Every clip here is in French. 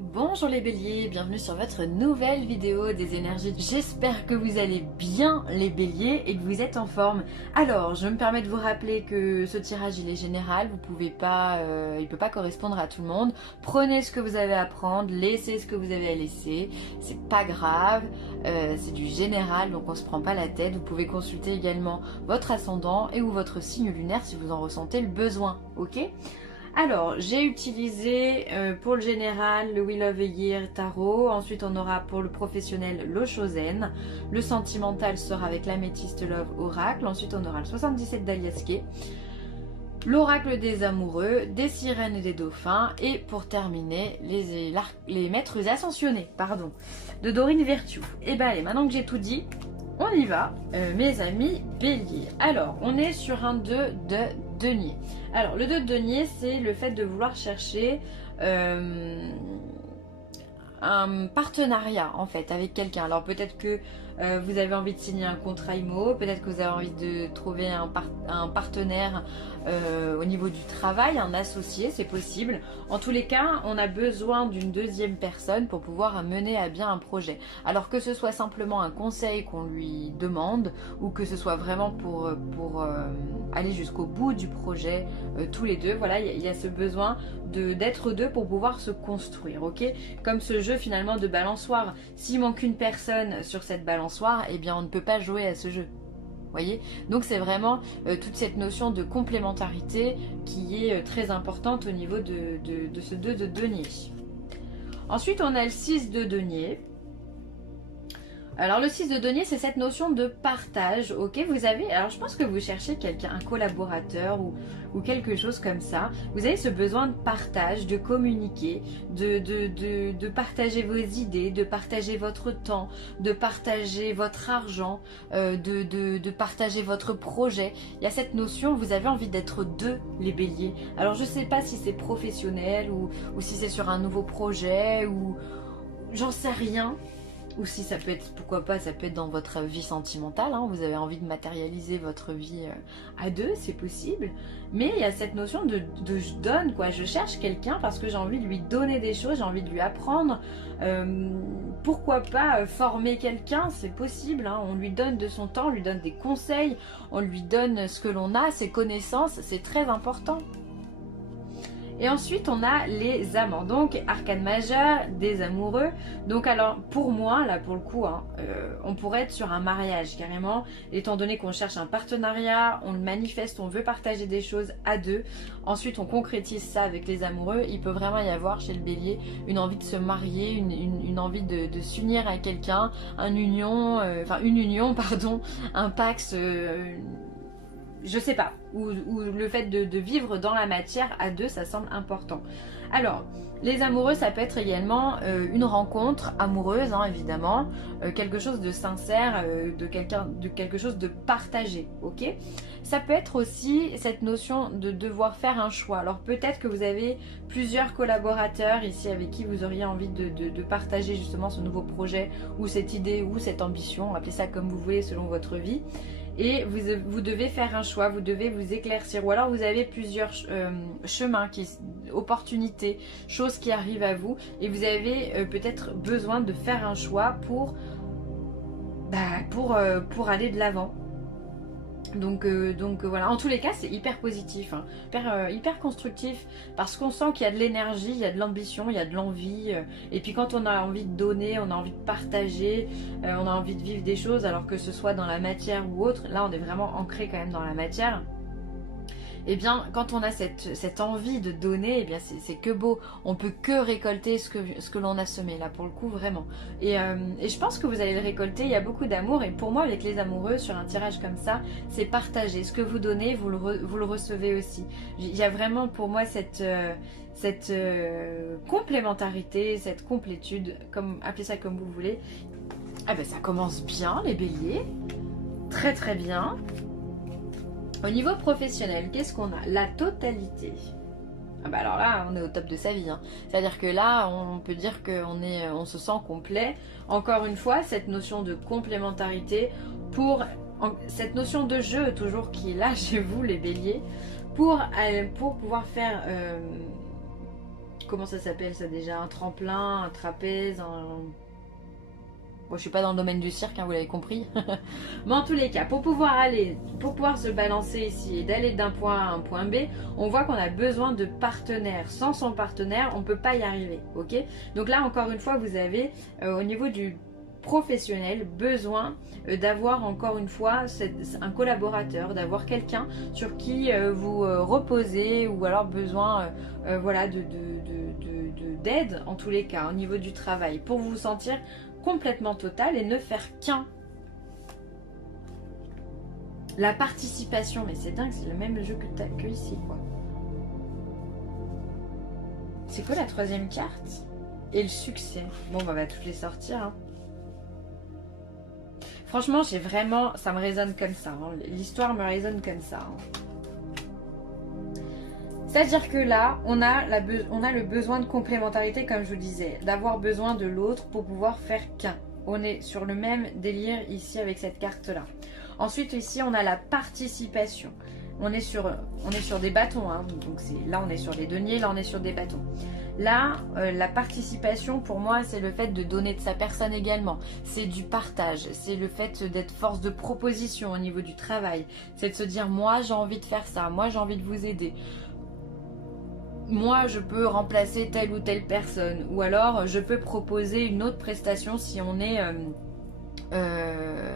Bonjour les béliers, bienvenue sur votre nouvelle vidéo des énergies. J'espère que vous allez bien les béliers et que vous êtes en forme. Alors, je me permets de vous rappeler que ce tirage il est général, vous pouvez pas, il peut pas correspondre à tout le monde. Prenez ce que vous avez à prendre, laissez ce que vous avez à laisser, c'est pas grave, c'est du général donc on se prend pas la tête. Vous pouvez consulter également votre ascendant et ou votre signe lunaire si vous en ressentez le besoin, ok? Alors, j'ai utilisé pour le général le Wheel of the Year Tarot. Ensuite, on aura pour le professionnel le Chosen. Le sentimental sera avec l'Améthyste Love Oracle. Ensuite, on aura le 77 d'Aliaske. L'oracle des amoureux, des sirènes et des dauphins. Et pour terminer, les maîtres ascensionnés, de Dorine Virtue. Et ben allez, maintenant que j'ai tout dit, on y va, mes amis béliers. Alors, on est sur un 2 de denier. Alors, le 2 de denier, c'est le fait de vouloir chercher un partenariat, en fait, avec quelqu'un. Alors, peut-être que vous avez envie de signer un contrat IMO, peut-être que vous avez envie de trouver un partenaire au niveau du travail, un associé, c'est possible. En tous les cas, on a besoin d'une deuxième personne pour pouvoir mener à bien un projet. Alors que ce soit simplement un conseil qu'on lui demande ou que ce soit vraiment pour aller jusqu'au bout du projet tous les deux, voilà, il y a ce besoin d'être deux pour pouvoir se construire, ok? Comme ce jeu finalement de balançoire. S'il manque une personne sur cette balançoire, eh bien on ne peut pas jouer à ce jeu. Voyez, donc c'est vraiment toute cette notion de complémentarité qui est très importante au niveau de ce 2 de denier. Ensuite, on a le 6 de denier. Alors le 6 de denier, c'est cette notion de partage, ok? Vous avez, alors je pense que vous cherchez quelqu'un, un collaborateur ou quelque chose comme ça. Vous avez ce besoin de partage, de communiquer, de partager vos idées, de partager votre temps, de partager votre argent, de partager votre projet. Il y a cette notion, vous avez envie d'être deux, les béliers. Alors je sais pas si c'est professionnel ou si c'est sur un nouveau projet ou j'en sais rien. Ou si ça peut être, pourquoi pas, ça peut être dans votre vie sentimentale, hein, vous avez envie de matérialiser votre vie à deux, c'est possible. Mais il y a cette notion de je donne, quoi, je cherche quelqu'un parce que j'ai envie de lui donner des choses, j'ai envie de lui apprendre. Pourquoi pas former quelqu'un, c'est possible, hein, on lui donne de son temps, on lui donne des conseils, on lui donne ce que l'on a, ses connaissances, c'est très important. Et ensuite, on a les amants. Donc, arcane majeur, des amoureux. Donc, alors, pour moi, là, pour le coup, hein, on pourrait être sur un mariage, carrément. Étant donné qu'on cherche un partenariat, on le manifeste, on veut partager des choses à deux. Ensuite, on concrétise ça avec les amoureux. Il peut vraiment y avoir, chez le bélier, une envie de se marier, une envie de s'unir à quelqu'un, une union, un pax... je sais pas, ou le fait de vivre dans la matière à deux, ça semble important. Alors, les amoureux, ça peut être également une rencontre amoureuse, hein, évidemment, quelque chose de sincère, de quelque chose de partagé, ok? Ça peut être aussi cette notion de devoir faire un choix. Alors peut-être que vous avez plusieurs collaborateurs ici avec qui vous auriez envie de partager justement ce nouveau projet, ou cette idée, ou cette ambition, appelez ça comme vous voulez selon votre vie. Et vous devez faire un choix, vous devez vous éclaircir. Ou alors vous avez plusieurs chemins, opportunités, choses qui arrivent à vous. Et vous avez peut-être besoin de faire un choix pour aller de l'avant. Donc voilà, en tous les cas c'est hyper positif, hein, hyper constructif, parce qu'on sent qu'il y a de l'énergie, il y a de l'ambition, il y a de l'envie, et puis quand on a envie de donner, on a envie de partager, on a envie de vivre des choses, alors que ce soit dans la matière ou autre, là on est vraiment ancré quand même dans la matière. Et bien quand on a cette envie de donner, et bien c'est que beau, on peut que récolter ce que l'on a semé, là pour le coup vraiment. Et je pense que vous allez le récolter, il y a beaucoup d'amour, et pour moi avec les amoureux sur un tirage comme ça, c'est partager, ce que vous donnez, vous le recevez aussi. Il y a vraiment pour moi cette complémentarité, cette complétude, appelez ça comme vous voulez. Ah ben ça commence bien les béliers, très très bien. Au niveau professionnel, qu'est-ce qu'on a? La totalité. Ah bah alors là, on est au top de sa vie, hein. C'est-à-dire que là, on peut dire qu'on se sent complet. Encore une fois, cette notion de complémentarité, cette notion de jeu toujours qui est là chez vous les béliers, pour pouvoir faire comment ça s'appelle ça déjà, un tremplin, un trapèze, un... Bon, je suis pas dans le domaine du cirque, hein, vous l'avez compris. Mais en tous les cas, pour pouvoir se balancer ici et d'aller d'un point A à un point B, on voit qu'on a besoin de partenaires. Sans son partenaire, on peut pas y arriver, ok? Donc là, encore une fois, vous avez au niveau du professionnel besoin d'avoir encore une fois un collaborateur, d'avoir quelqu'un sur qui vous reposez, ou alors besoin voilà, d'aide en tous les cas au niveau du travail, pour vous sentir complètement total et ne faire qu'un. La participation, mais c'est dingue, c'est le même jeu que ici, quoi. C'est quoi la troisième carte? Et le succès. Bon, bah, on va toutes les sortir, hein. Franchement, j'ai vraiment... Ça me résonne comme ça, hein. L'histoire me résonne comme ça, hein. C'est-à-dire que là, on a le besoin de complémentarité, comme je vous disais, d'avoir besoin de l'autre pour pouvoir faire qu'un. On est sur le même délire ici avec cette carte-là. Ensuite, ici, on a la participation. On est sur des bâtons, hein. Donc là, on est sur les deniers, là, on est sur des bâtons. Là, la participation, pour moi, c'est le fait de donner de sa personne également. C'est du partage, c'est le fait d'être force de proposition au niveau du travail. C'est de se dire, moi, j'ai envie de faire ça, moi, j'ai envie de vous aider. Moi, je peux remplacer telle ou telle personne, ou alors je peux proposer une autre prestation si on est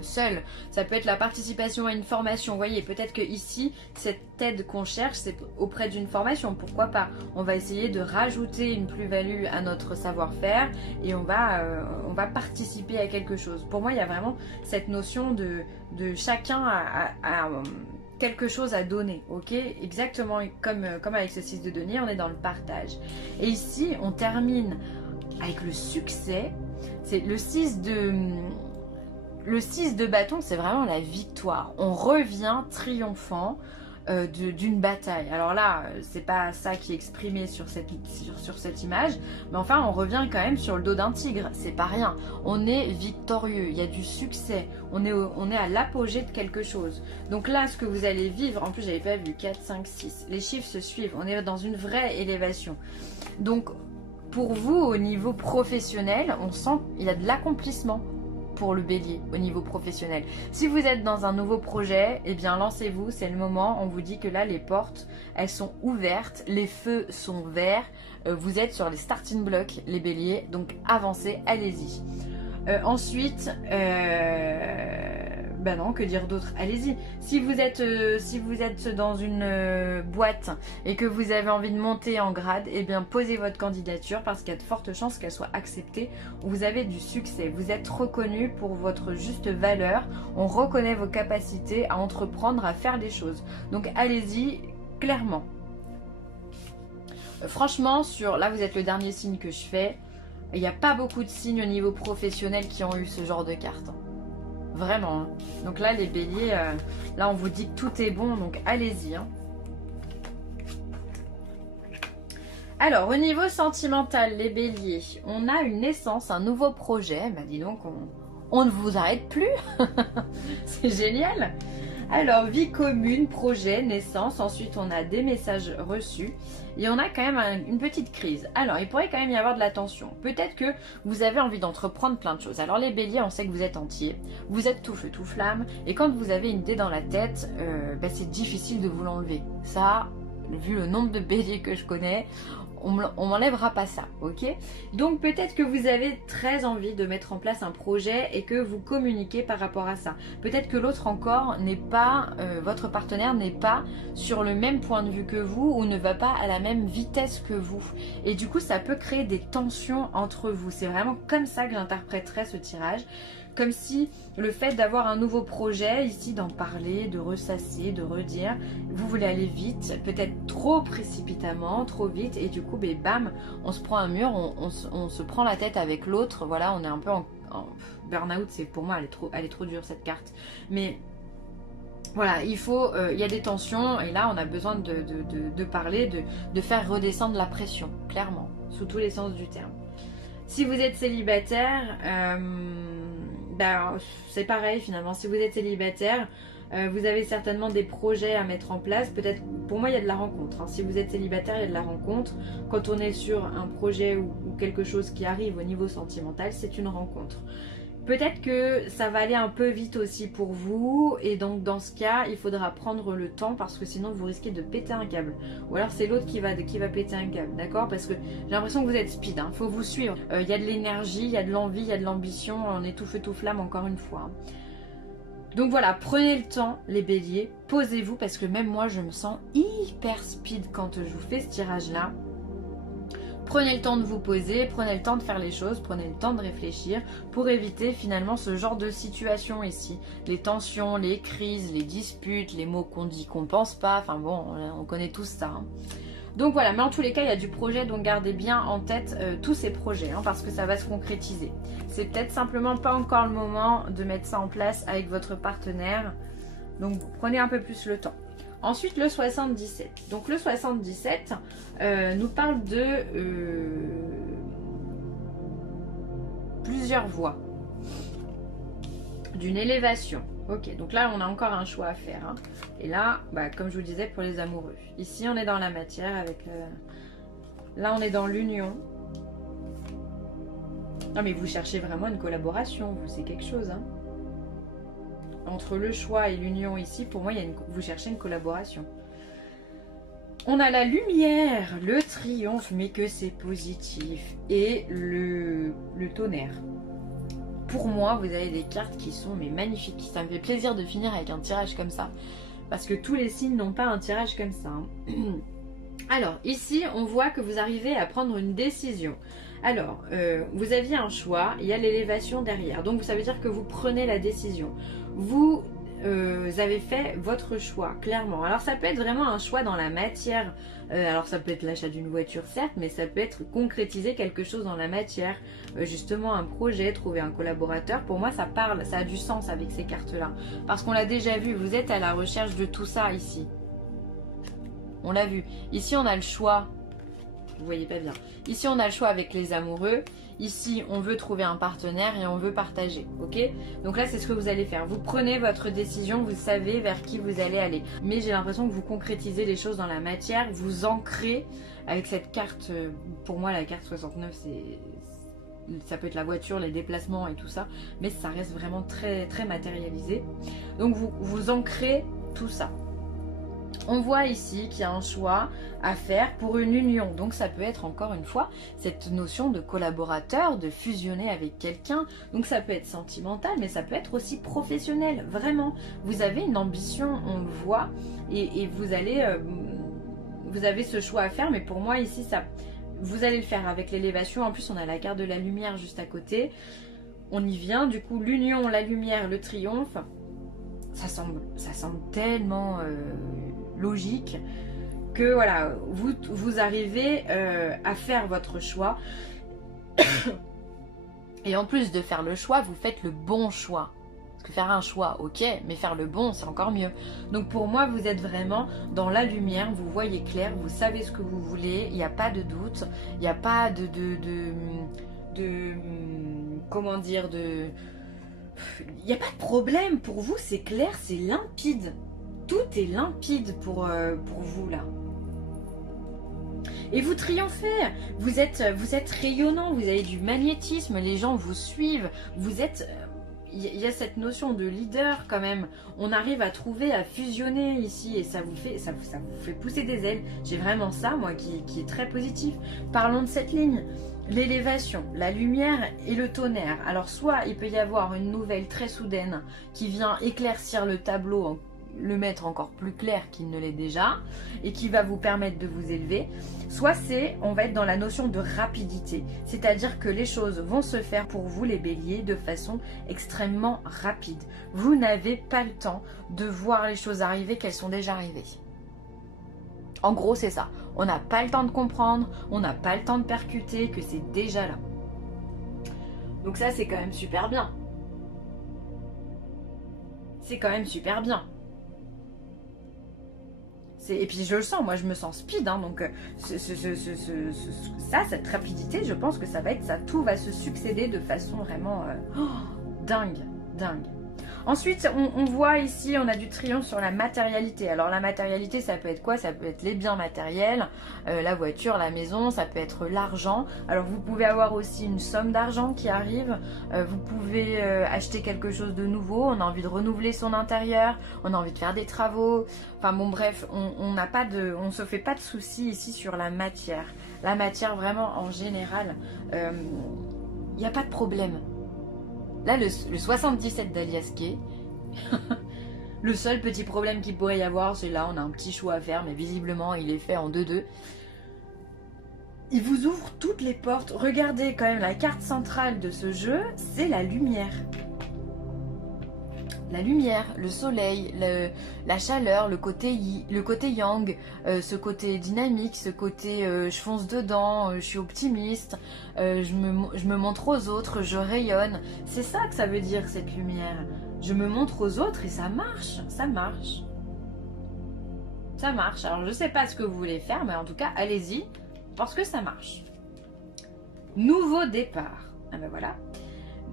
seul. Ça peut être la participation à une formation. Vous voyez, peut-être que ici, cette aide qu'on cherche, c'est auprès d'une formation. Pourquoi pas? On va essayer de rajouter une plus-value à notre savoir-faire et on va participer à quelque chose. Pour moi, il y a vraiment cette notion de chacun à quelque chose à donner, ok? Exactement comme avec ce 6 de denier, on est dans le partage. Et ici, on termine avec le succès. C'est le 6 de bâton, c'est vraiment la victoire. On revient triomphant d'une bataille. Alors là, c'est pas ça qui est exprimé sur cette image, mais enfin, on revient quand même sur le dos d'un tigre. C'est pas rien. On est victorieux, il y a du succès. On est à l'apogée de quelque chose. Donc là, ce que vous allez vivre, en plus, j'avais pas vu 4, 5, 6. Les chiffres se suivent. On est dans une vraie élévation. Donc, pour vous, au niveau professionnel, on sent qu'il y a de l'accomplissement pour le bélier au niveau professionnel. Si vous êtes dans un nouveau projet, eh bien lancez-vous, c'est le moment. On vous dit que là les portes, elles sont ouvertes, les feux sont verts, vous êtes sur les starting blocks les béliers, donc avancez, allez-y. Ensuite, ben non, que dire d'autre? Allez-y. Si vous êtes dans une boîte et que vous avez envie de monter en grade, eh bien posez votre candidature parce qu'il y a de fortes chances qu'elle soit acceptée. Vous avez du succès, vous êtes reconnu pour votre juste valeur. On reconnaît vos capacités à entreprendre, à faire des choses. Donc allez-y, clairement. Franchement, là vous êtes le dernier signe que je fais. Il n'y a pas beaucoup de signes au niveau professionnel qui ont eu ce genre de carte. Vraiment. Hein. Donc là, les béliers, là, on vous dit que tout est bon, donc allez-y. Hein. Alors, au niveau sentimental, les béliers, on a une naissance, un nouveau projet. Bah, dis donc, on ne vous arrête plus. C'est génial. Alors, vie commune, projet, naissance. Ensuite, on a des messages reçus. Et on a quand même une petite crise. Alors, il pourrait quand même y avoir de la tension. Peut-être que vous avez envie d'entreprendre plein de choses. Alors, les béliers, on sait que vous êtes entiers. Vous êtes tout feu, tout flamme. Et quand vous avez une idée dans la tête, bah, c'est difficile de vous l'enlever. Ça, vu le nombre de béliers que je connais, on m'enlèvera pas ça, ok? Donc peut-être que vous avez très envie de mettre en place un projet et que vous communiquez par rapport à ça. Peut-être que l'autre encore n'est pas, votre partenaire n'est pas sur le même point de vue que vous ou ne va pas à la même vitesse que vous. Et du coup, ça peut créer des tensions entre vous. C'est vraiment comme ça que j'interpréterais ce tirage. Comme si le fait d'avoir un nouveau projet, ici d'en parler, de ressasser, de redire, vous voulez aller vite, peut-être trop précipitamment, trop vite, et du coup, bam, on se prend un mur, on se prend la tête avec l'autre, voilà, on est un peu en burn-out, c'est pour moi, elle est trop dure cette carte. Mais voilà, il y a des tensions, et là, on a besoin de parler, de faire redescendre la pression, clairement, sous tous les sens du terme. Si vous êtes célibataire, ben, c'est pareil finalement. Si vous êtes célibataire, Vous avez certainement des projets à mettre en place. Peut-être, pour moi, il y a de la rencontre. Hein. Si vous êtes célibataire, il y a de la rencontre. Quand on est sur un projet ou quelque chose qui arrive au niveau sentimental, c'est une rencontre. Peut-être que ça va aller un peu vite aussi pour vous, et donc dans ce cas, il faudra prendre le temps parce que sinon vous risquez de péter un câble. Ou alors c'est l'autre qui va péter un câble, d'accord? Parce que j'ai l'impression que vous êtes speed, hein. Faut vous suivre. Il y a de l'énergie, il y a de l'envie, il y a de l'ambition, on est tout feu tout flamme encore une fois. Donc voilà, prenez le temps les béliers, posez-vous parce que même moi je me sens hyper speed quand je vous fais ce tirage-là. Prenez le temps de vous poser, prenez le temps de faire les choses, prenez le temps de réfléchir pour éviter finalement ce genre de situation ici. Les tensions, les crises, les disputes, les mots qu'on dit qu'on pense pas, enfin bon, on connaît tous ça. Hein. Donc voilà, mais en tous les cas, il y a du projet, donc gardez bien en tête tous ces projets, hein, parce que ça va se concrétiser. C'est peut-être simplement pas encore le moment de mettre ça en place avec votre partenaire, donc prenez un peu plus le temps. Ensuite, le 77. Donc le 77 nous parle de plusieurs voies, d'une élévation. Ok, donc là, on a encore un choix à faire. Hein. Et là, bah, comme je vous disais, pour les amoureux. Ici, on est dans la matière avec... Là, on est dans l'union. Non, mais vous cherchez vraiment une collaboration. Vous, c'est quelque chose, hein. Entre le choix et l'union ici, pour moi, vous cherchez une collaboration. On a la lumière, le triomphe, mais que c'est positif. Et le tonnerre. Pour moi, vous avez des cartes qui sont magnifiques. Ça me fait plaisir de finir avec un tirage comme ça. Parce que tous les signes n'ont pas un tirage comme ça. Hein. Alors, ici, on voit que vous arrivez à prendre une décision. Alors, vous aviez un choix, il y a l'élévation derrière. Donc, ça veut dire que vous prenez la décision. Vous avez fait votre choix, clairement. Alors, ça peut être vraiment un choix dans la matière. Alors, ça peut être l'achat d'une voiture, certes, mais ça peut être concrétiser quelque chose dans la matière. Justement, un projet, trouver un collaborateur. Pour moi, ça parle, ça a du sens avec ces cartes-là. Parce qu'on l'a déjà vu, vous êtes à la recherche de tout ça ici. On l'a vu. Ici, on a le choix. Vous voyez pas bien. Ici, on a le choix avec les amoureux. Ici, on veut trouver un partenaire et on veut partager. Ok? Donc là, c'est ce que vous allez faire. Vous prenez votre décision, vous savez vers qui vous allez aller. Mais j'ai l'impression que vous concrétisez les choses dans la matière. Vous ancrez avec cette carte. Pour moi, la carte 69, ça peut être la voiture, les déplacements et tout ça. Mais ça reste vraiment très, très matérialisé. Donc, vous ancrez tout ça. On voit ici qu'il y a un choix à faire pour une union. Donc ça peut être encore une fois cette notion de collaborateur, de fusionner avec quelqu'un. Donc ça peut être sentimental, mais ça peut être aussi professionnel. Vraiment, vous avez une ambition, on le voit, et vous avez ce choix à faire. Mais pour moi ici, vous allez le faire avec l'élévation. En plus, on a la carte de la lumière juste à côté. On y vient. Du coup, l'union, la lumière, le triomphe. Ça semble tellement logique que voilà, vous arrivez à faire votre choix. Et en plus de faire le choix, vous faites le bon choix. Parce que faire un choix, ok, mais faire le bon, c'est encore mieux. Donc pour moi, vous êtes vraiment dans la lumière, vous voyez clair, vous savez ce que vous voulez, il n'y a pas de doute, il n'y a pas comment dire, il n'y a pas de problème pour vous, c'est clair, c'est limpide. Tout est limpide pour vous là. Et vous triomphez, vous êtes rayonnant, vous avez du magnétisme, les gens vous suivent, vous êtes... Il y a cette notion de leader quand même. On arrive à trouver, à fusionner ici et ça vous fait pousser des ailes. J'ai vraiment ça, moi, qui est très positif. Parlons de cette ligne. L'élévation, la lumière et le tonnerre. Alors soit il peut y avoir une nouvelle très soudaine qui vient éclaircir le tableau, le mettre encore plus clair qu'il ne l'est déjà et qui va vous permettre de vous élever. Soit on va être dans la notion de rapidité, c'est-à-dire que les choses vont se faire pour vous les béliers de façon extrêmement rapide. Vous n'avez pas le temps de voir les choses arriver qu'elles sont déjà arrivées. En gros, c'est ça. On n'a pas le temps de comprendre, on n'a pas le temps de percuter, que c'est déjà là. Donc ça, c'est quand même super bien. C'est quand même super bien. Et puis je le sens, moi je me sens speed, hein, donc cette rapidité, je pense que ça va être ça. Tout va se succéder de façon vraiment dingue. Ensuite, on voit ici, on a du triomphe sur la matérialité. Alors la matérialité, ça peut être quoi? Ça peut être les biens matériels, la voiture, la maison, ça peut être l'argent. Alors vous pouvez avoir aussi une somme d'argent qui arrive. Vous pouvez acheter quelque chose de nouveau. On a envie de renouveler son intérieur, on a envie de faire des travaux. Enfin bon bref, on ne se fait pas de soucis ici sur la matière. La matière vraiment en général, il n'y a pas de problème. Là, le 77 d'Aliaské, le seul petit problème qu'il pourrait y avoir, c'est là, on a un petit choix à faire, mais visiblement, il est fait en 2-2. Il vous ouvre toutes les portes. Regardez quand même la carte centrale de ce jeu, c'est la lumière. La lumière, le soleil, la chaleur, le côté yang, ce côté dynamique, ce côté je fonce dedans, je suis optimiste, je me montre aux autres, je rayonne. C'est ça que ça veut dire cette lumière. Je me montre aux autres et ça marche, ça marche. Ça marche. Alors je sais pas ce que vous voulez faire, mais en tout cas allez-y, parce que ça marche. Nouveau départ. Ah ben voilà.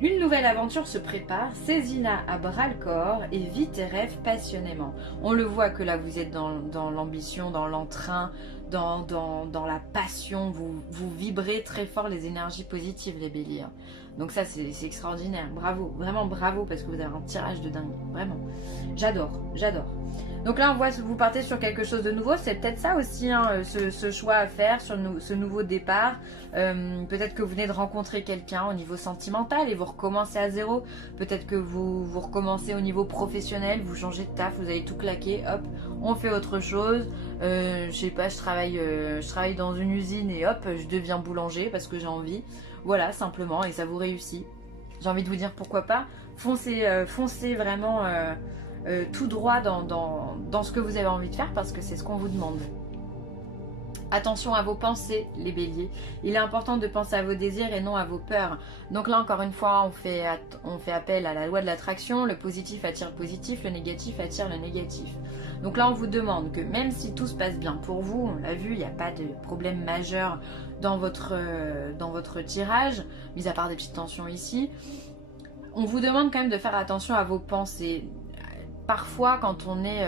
Une nouvelle aventure se prépare, saisis-la à bras-le-corps et vis tes rêves passionnément. On le voit que là vous êtes dans l'ambition, dans l'entrain, dans la passion, vous vibrez très fort les énergies positives les béliers. Donc ça c'est extraordinaire, bravo, vraiment bravo parce que vous avez un tirage de dingue, vraiment. J'adore, j'adore. Donc là on voit que vous partez sur quelque chose de nouveau, c'est peut-être ça aussi hein, ce choix à faire sur ce nouveau départ. Peut-être que vous venez de rencontrer quelqu'un au niveau sentimental et vous recommencez à zéro. Peut-être que vous recommencez au niveau professionnel, vous changez de taf, vous avez tout claqué, hop, on fait autre chose. Je sais pas, je travaille dans une usine et hop, je deviens boulanger parce que j'ai envie. Voilà, simplement, et ça vous réussit. J'ai envie de vous dire pourquoi pas. Foncez vraiment tout droit dans ce que vous avez envie de faire parce que c'est ce qu'on vous demande. Attention à vos pensées, les béliers. Il est important de penser à vos désirs et non à vos peurs. Donc là, encore une fois, on fait appel à la loi de l'attraction. Le positif attire le positif, le négatif attire le négatif. Donc là, on vous demande que même si tout se passe bien pour vous, on l'a vu, il n'y a pas de problème majeur dans votre tirage, mis à part des petites tensions ici. On vous demande quand même de faire attention à vos pensées. Parfois, quand on est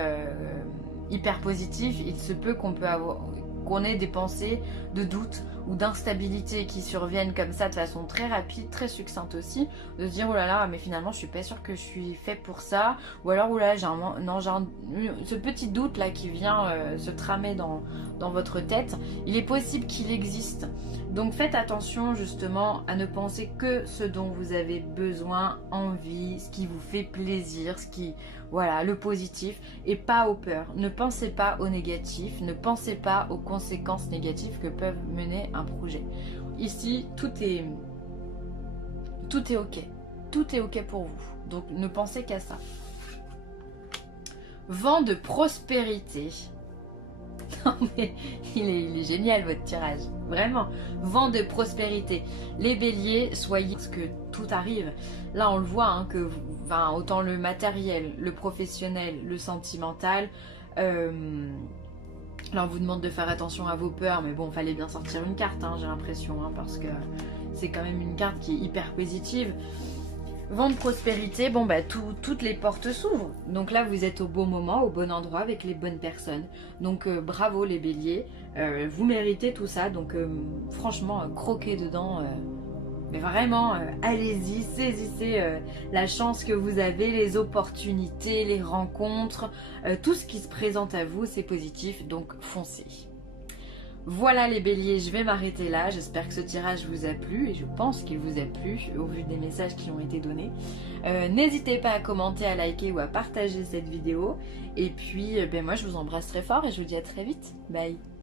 hyper positif, il se peut qu'on ait des pensées de doute ou d'instabilité qui surviennent comme ça de façon très rapide, très succincte aussi, de se dire oh là là mais finalement je suis pas sûre que je suis fait pour ça, ou alors oh là ce petit doute là qui vient se tramer dans votre tête, il est possible qu'il existe. Donc faites attention justement à ne penser que ce dont vous avez besoin, envie, ce qui vous fait plaisir, voilà, le positif et pas aux peurs. Ne pensez pas au négatif, ne pensez pas aux conséquences négatives que peuvent mener un projet. Ici, tout est ok. Tout est ok pour vous. Donc ne pensez qu'à ça. Vent de prospérité. Non mais il est génial votre tirage, vraiment. Vent de prospérité. Les béliers, soyez, parce que tout arrive. Là on le voit, hein, que autant le matériel, le professionnel, le sentimental. Là on vous demande de faire attention à vos peurs, mais bon, fallait bien sortir une carte, hein, j'ai l'impression, hein, parce que c'est quand même une carte qui est hyper positive. Vent de prospérité, bon bah toutes les portes s'ouvrent. Donc là vous êtes au bon moment, au bon endroit avec les bonnes personnes. Donc bravo les béliers, vous méritez tout ça. Donc franchement croquez dedans, mais vraiment allez-y, saisissez la chance que vous avez, les opportunités, les rencontres, tout ce qui se présente à vous c'est positif, donc foncez. Voilà les béliers, je vais m'arrêter là, j'espère que ce tirage vous a plu et je pense qu'il vous a plu au vu des messages qui ont été donnés. N'hésitez pas à commenter, à liker ou à partager cette vidéo et puis moi je vous embrasse très fort et je vous dis à très vite, bye.